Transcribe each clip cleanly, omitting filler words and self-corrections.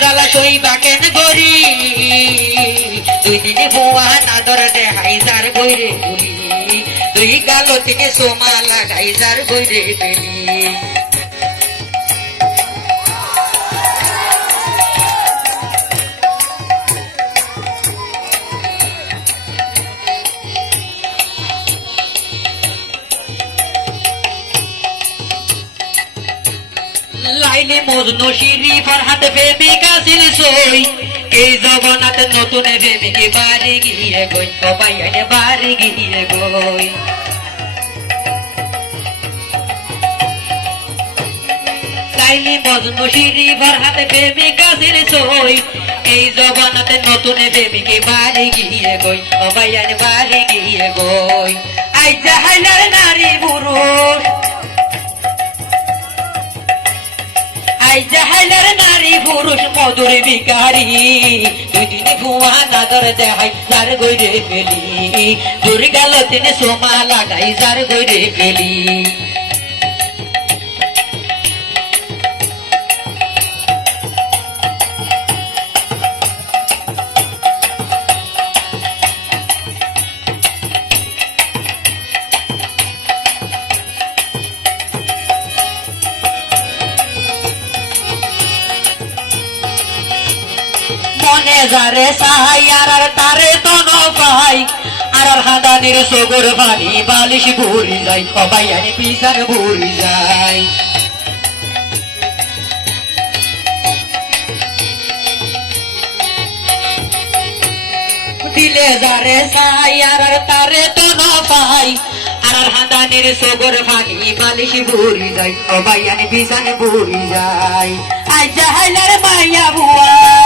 জ্বালা সইবা কেন গরি দুই দিনে ভুয়া নাদর দেহাই যার গৈরে গুলি দুই গালো থেকে সোমা লাগাই যার গৈরে বেলি লাইলে মজনু শিরি ফরহাদ প্রেমিকা ছিল সই এই জগন্নাথ নতুন প্রেমিকে বাড়ি গিয়ে গই সবাই এনে বাড়ি গিয়ে গই লাইলে মজনু শিরি ফরহাদ প্রেমিকা ছিল সই এই জগন্নাথ নতুন প্রেমিকে বাড়ি গিয়ে গই সবাই এনে বাড়ি গিয়ে গই আই জাহাইলার নারী পুরুষ জাহাইলার নারী পুরুষ মধুর বিকারি দুই দিনে ভুয়া নাদর দেহাই যার গৈরে ফেলি দূর গেল তিনি সোমা লাগাই যার গৈরে ফেলি মনে যারে সাহাই আর তারে তো নপাই আর হাদানির সগর বাড়ি বালিশ ভুরি যাই সবাই আনি পিসার ভুরি যাই দিলে যারে সাহাই আর তারে তো নপাই আর হাদানির সগর বাড়ি বালিশ ভুরি যাই সবাই আনি পিসার ভুরি যাই আই জাহাইলার মাইয়া বুয়াই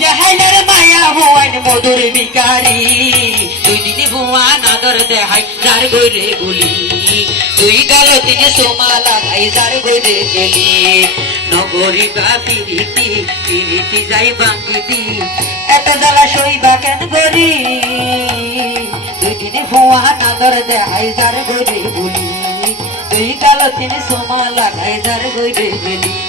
জাহাইলার মায়া ভুয়ান মধুর বিকারি দুই দিনে ভুয়া নাদর দেহাই যার গৈরে গুলি দুই গালো তিনি সোমা লাগাই যার গৈরে গেলি নগরী বা পিরিতি পিরিতি যাই বাঙ্গিতি এত জ্বালা সইবা কেন গরি দুই দিনে ভুয়া নাদর দেহাই যার গৈরে গুলি দুই গালো তিনি সোমা লাগাই যার গৈরে গেলি